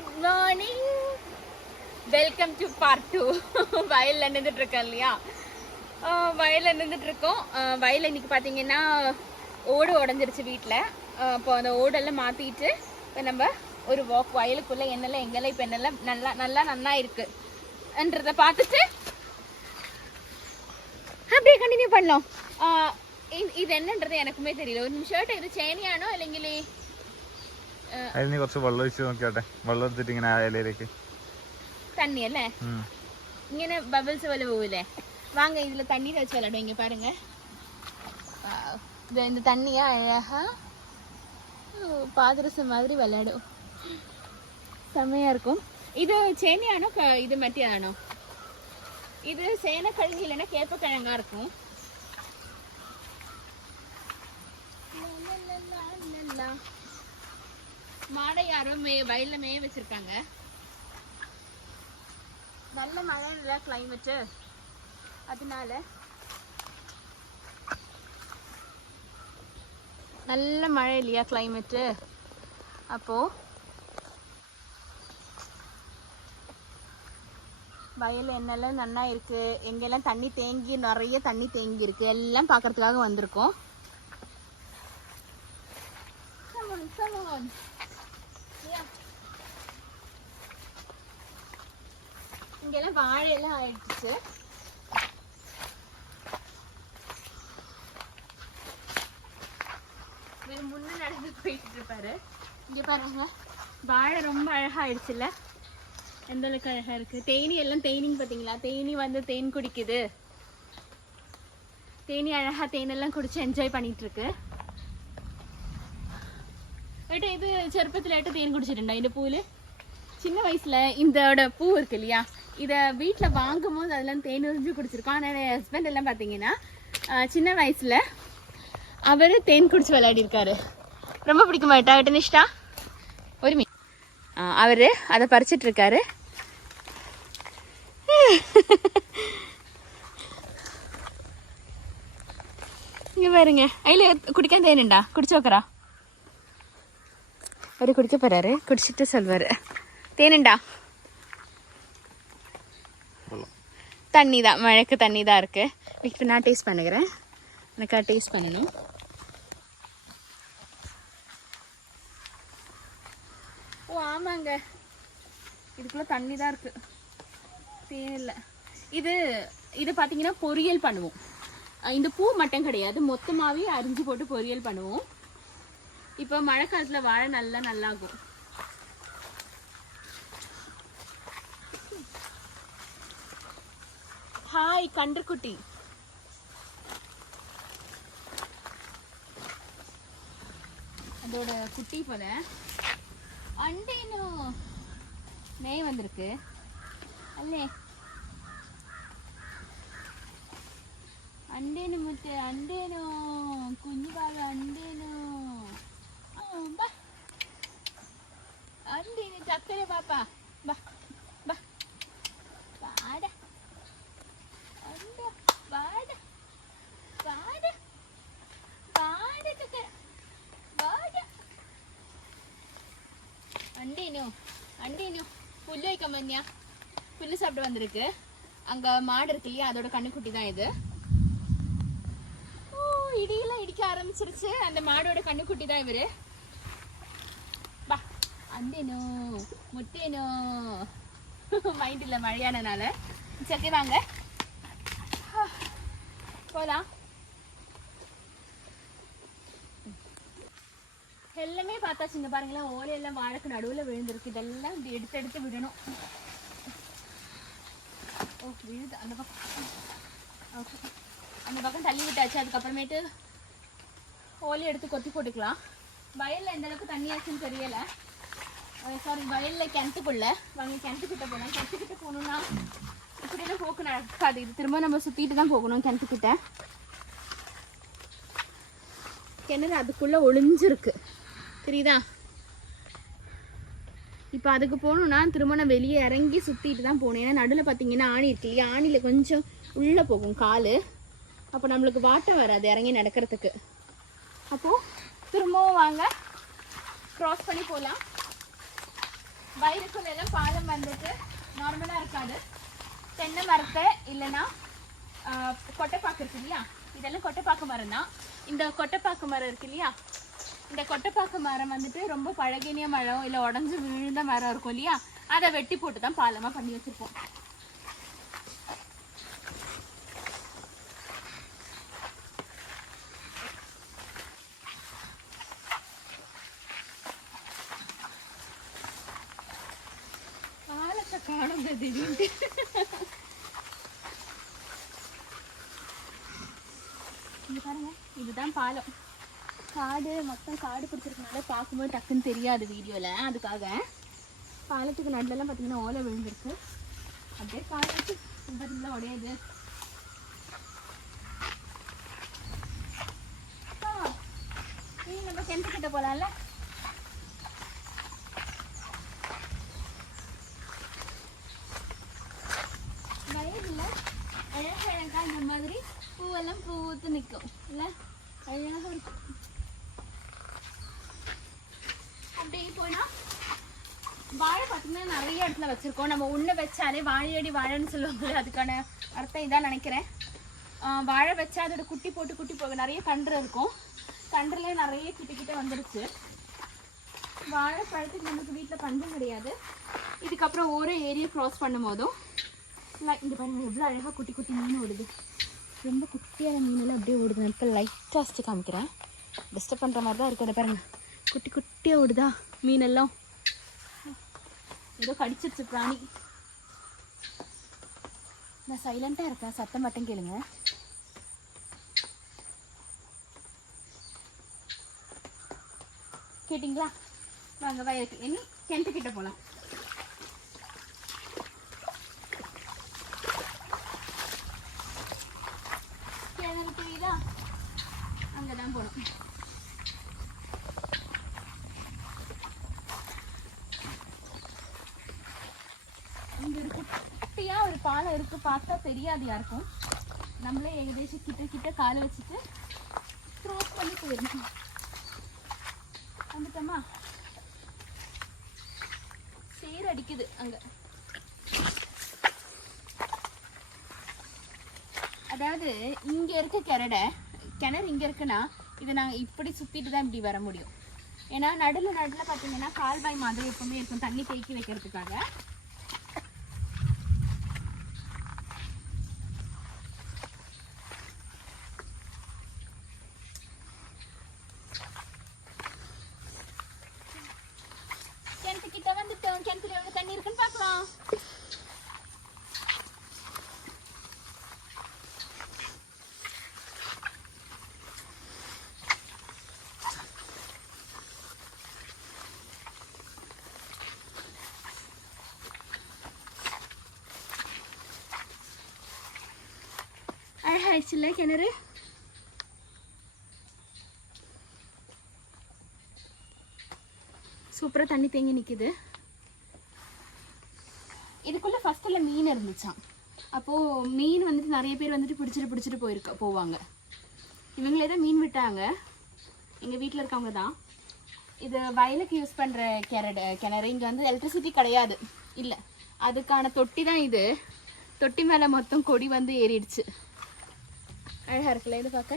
Good morning, welcome to part 2. வயலில் நின்றுட்டு இருக்கோம் இல்லையா, வயலில் நின்றுட்டு இருக்கோம். வயலில் இன்னைக்கு பார்த்தீங்கன்னா ஓடு உடஞ்சிருச்சு வீட்டில். இப்போ அந்த ஓடெல்லாம் மாற்றிட்டு இப்போ நம்ம ஒரு வாக் வயலுக்குள்ளே என்னெல்லாம் எங்கெல்லாம் இப்போ என்னெல்லாம் நல்லா இருக்குன்றதை பார்த்துட்டு அப்படியே கண்டினியூ பண்ணலாம். ഇത് എന്നன்றது எனக்குமே தெரியல. ഒരു നിമിഷമായിട്ട് ഇത് ചേനയാണോ അല്ലെങ്കിൽ അതിന് കുറച്ച് വെള്ളം ഒഴിച്ച് നോക്കിയാട്ടെ. വെള്ളം എടുത്തിട്ട് ഇങ്ങനെ അയലേക്ക് தண்ணி അല്ലേ, ഇങ്ങനെ ബബിൾസ് പോലെ പോവില്ലേ. வாங்க இதுல தண்ணி வச்சு விளையாடும். இங்க பாருங்க, இந்த தண்ணியா அழகா பாதரசம் மாதிரி விளையாடும், செம்மையா இருக்கும். இது சேனையானோ இது மட்டியானோ? இது சேனக்கிழங்கு இல்லைன்னா கேப்பக்கிழங்கா இருக்கும். மாடை யாரும் வயல்ல மேய வச்சிருக்காங்க. நல்ல மழை இல்ல கிளைமேட், அதனால நல்ல மழை இல்லையா கிளைமேட். அப்போ வயல் என்னெல்லாம் நல்லா இருக்கு, எங்கெல்லாம் தண்ணி தேங்கி நிறைய தண்ணி தேங்கி இருக்கு எல்லாம் பார்க்கறதுக்காக வந்திருக்கோம். இங்கெல்லாம் வாழையெல்லாம் ஆயிடுச்சு. முன்ன நடந்து போயிட்டு இருப்பாரு. இங்க பாருங்க, வாழை ரொம்ப அழகா ஆயிடுச்சுல்ல, எந்த அளவுக்கு அழகா இருக்கு. தேனி எல்லாம் தேனின்னு பாத்தீங்களா, தேனி வந்து தேன் குடிக்குது. தேனி அழகா தேனெல்லாம் குடிச்சு என்ஜாய் பண்ணிட்டு இருக்கு. ஏட்டா இது ചെറുപ്പത്തിൽ ஏட்ட தேன் குடிச்சிட்டுண்டா இந்த பூவில்? சின்ன வயசுல இதோட பூ இருக்கு இல்லையா, இதை வீட்டில் வாங்கும் போது அதெல்லாம் தேன் உறிஞ்சு குடிச்சிருக்கோம். ஆனால் என் ஹஸ்பண்ட் எல்லாம் பார்த்தீங்கன்னா சின்ன வயசுல அவர் தேன் குடிச்சு விளையாடி இருக்காரு. ரொம்ப பிடிக்குமா ஏட்டா? நிஷ்டா ஒரு மீன் அவர் அதை பறிச்சிட்டு இருக்காரு. இங்க பாருங்க, அதில் குடிക്കാൻ தேனுண்டா, குடிச்சு வைக்கிறா. அவர் குடிக்க போறாரு, குடிச்சிட்டு சொல்வாரு தேனுண்டா. தண்ணி தான், மழைக்கு தண்ணி தான் இருக்கு. இப்போ நான் டேஸ்ட் பண்ணுகிறேன், எனக்கு டேஸ்ட் பண்ணணும். ஓ ஆமாங்க, இதுக்குள்ள தண்ணி தான் இருக்கு, தேன் இல்லை. இது பார்த்தீங்கன்னா பொரியல் பண்ணுவோம். இந்த பூ மட்டும் கிடையாது, மொத்தமாகவே அரிஞ்சு போட்டு பொரியல் பண்ணுவோம். இப்போ மழை காலத்தில் வாழை நல்லாகும். ஹாய் கன்றுக்குட்டி, அதோட குட்டி போல அண்டேனோ நெய் வந்திருக்கு அல்லே. അണ്ടേനു മുത്തേ, അണ്ടേനോ കുഞ്ഞു പാവ, അണ്ടേനോ അണ്ടേനു ചക്കര പാപ്പ ബാ ബാ വാട അണ്ട വാട വാട വാട ചക്കര വാട. அண்டேனோ அண்டேனோ புல்லு வைக்க மண்ணியா, புல்லு சாப்பிட்டு வந்திருக்கு. அங்க மாடு இருக்கு இல்லையா, அதோட கண்ணுக்குட்டி தான் இது. இடியெல்லாம் இடிக்க ஆரம்பிச்சிருச்சு, அந்த மாடோட கண்ணுக்குட்டி தான் இவரு. பா அண்டேனோ முட்டேனோ மைண்ட் இல்லை மழையானனால. சரி வாங்க போலாம். எல்லாமே பார்த்தாச்சுங்க, பாருங்களேன் ஓலையெல்லாம் வாழைக்கு நடுவில் விழுந்திருக்கு. இதெல்லாம் இப்படி எடுத்து விடணும். ஓ விழுது அந்த பக்கம், ஓகே அந்த பக்கம் தள்ளி விட்டாச்சு. அதுக்கப்புறமேட்டு ஓலி எடுத்து கொத்தி போட்டுக்கலாம். வயலில் எந்த அளவுக்கு தண்ணியாச்சுன்னு தெரியல. சாரி, வயலில் கிணத்துக்குள்ள வாங்க, கிணத்துக்கிட்ட போகலாம். கிணத்துக்கிட்ட போகணுன்னா இப்படிலாம் போக்கு நடக்காது, இது திரும்ப நம்ம சுற்றிட்டு தான் போகணும் கிணத்துக்கிட்ட. கிணறு அதுக்குள்ளே ஒளிஞ்சிருக்கு தெரியுதா. இப்போ அதுக்கு போகணுன்னா திரும்ப நான் வெளியே இறங்கி சுற்றிட்டு தான் போகணும். ஏன்னா நடுவில் பார்த்தீங்கன்னா ஆணி இருக்கு இல்லையா, ஆணியில் கொஞ்சம் உள்ளே போகும் கால். அப்போ நம்மளுக்கு வாட்டம் வராது இறங்கி நடக்கிறதுக்கு. அப்போது திரும்பவும் வாங்க, க்ராஸ் பண்ணி போகலாம். வயலுக்குள்ள எல்லாம் பாலம் வந்துட்டு நார்மலா இருக்காது. தென்னை மரத்தை இல்லைன்னா கொட்டைப்பாக்கு இருக்கு இல்லையா, இதெல்லாம் கொட்டைப்பாக்கு மரம் தான். இந்த கொட்டைப்பாக்கு மரம் இருக்கு இல்லையா, இந்த கொட்டைப்பாக்கு மரம் வந்துட்டு ரொம்ப பழகினிய மரம் இல்லை உடஞ்சி விழுந்த மரம் இருக்கும் இல்லையா, அதை வெட்டி போட்டு தான் பாலமாக பண்ணி வச்சுருப்போம். பாலத்தை காணுங்க திடீர்னு. இங்க பாருங்க, இதுதான் பாலம். காடு மொத்தம் காடு பிடிச்சிருக்கனால பார்க்கும்போது டக்குன்னு தெரியாது வீடியோவில். அதுக்காக பாலத்துக்கு நடுலலாம் பார்த்தீங்கன்னா ஓலை விழுந்திருக்கு. அப்படியே காலத்து பார்த்தீங்களா உடையாது. நம்ம கிணத்துக்கிட்ட போகலாம்ல. வயலில் அழகழகா இந்த மாதிரி பூவெல்லாம் பூத்து நிற்கும் இல்லை, அழகாக இருக்கும். அப்படியே போனா வாழை பார்த்தீங்கன்னா நிறைய இடத்துல வச்சிருக்கோம். நம்ம ஒன்று வச்சாலே வாழையடி வாழைன்னு சொல்லுவாங்க, அதுக்கான அர்த்தம் இதான் நினைக்கிறேன். வாழை வச்சா அதோட குட்டி போட்டு நிறைய கன்று இருக்கும். கன்றுல நிறைய கிட்ட வந்துருச்சு. வாழைப்பழத்துக்கு நமக்கு வீட்டில் பஞ்சம் கிடையாது. இதுக்கப்புறம் ஒரு ஏரியா க்ராஸ் பண்ணும் போதும் இங்கே பாருங்க எவ்வளோ அழகாக குட்டி மீன் ஓடுது. ரொம்ப குட்டியான மீனெல்லாம் அப்படியே ஓடுது. இப்போ லைட்டாக வச்சு காமிக்கிறேன், டிஸ்டர்ப் பண்ணுற மாதிரி தான் இருக்குது. பாருங்க குட்டியாக ஓடுதா மீனெல்லாம். ஏதோ கடிச்சிருச்சு பிராணி. நான் சைலண்டாக இருக்கேன், சத்தம் மட்டும் கேளுங்க. கேட்டிங்களா? வாங்க வயலுக்கு இனி கிணத்துக்கிட்ட போகலாம். கிணறு புரியுதா? அங்கே தான் போகணும். இங்கே ஒரு குட்டியாக ஒரு பாலம் இருக்குது. பார்த்தா தெரியாது யாருக்கும். நம்மளே ஏகதேசம் கிட்ட காலை வச்சுட்டு க்ராஸ் பண்ணி போயிடணும். வந்துட்டோமா? சேர் அடிக்குது அங்கே. அதாவது இங்கே இருக்க கிணறு இங்கே இருக்குன்னா இதை நாங்கள் இப்படி சுற்றிட்டு தான் இப்படி வர முடியும். ஏன்னா நடுவில் பார்த்தீங்கன்னா கால்வாய் மாதிரி எப்பவுமே இருக்கும் தண்ணி தேக்கி வைக்கிறதுக்காக. கிணத்துக்கிட்ட வந்துட்டோம். கிணத்துல எவ்வளோ தண்ணி இருக்குன்னு பார்க்கலாம். அழகாயிடுச்சுல்ல கிணறு? சூப்பராக தண்ணி தேங்கி நிற்கிது. இதுக்குள்ளே ஃபஸ்ட்டில் மீன் இருந்துச்சான். அப்போது மீன் வந்துட்டு நிறைய பேர் வந்துட்டு பிடிச்சிட்டு போவாங்க. இவங்களே தான் மீன் விட்டாங்க, எங்கள் வீட்டில் இருக்கவங்க தான். இது வயலுக்கு யூஸ் பண்ணுற கிணறு. இங்கே வந்து எலக்ட்ரிசிட்டி கிடையாது, இல்லை, அதுக்கான தொட்டி தான் இது. தொட்டி மேலே மொத்தம் கொடி வந்து ஏறிடுச்சு. அழகாக இருக்குல்ல இது பார்க்க.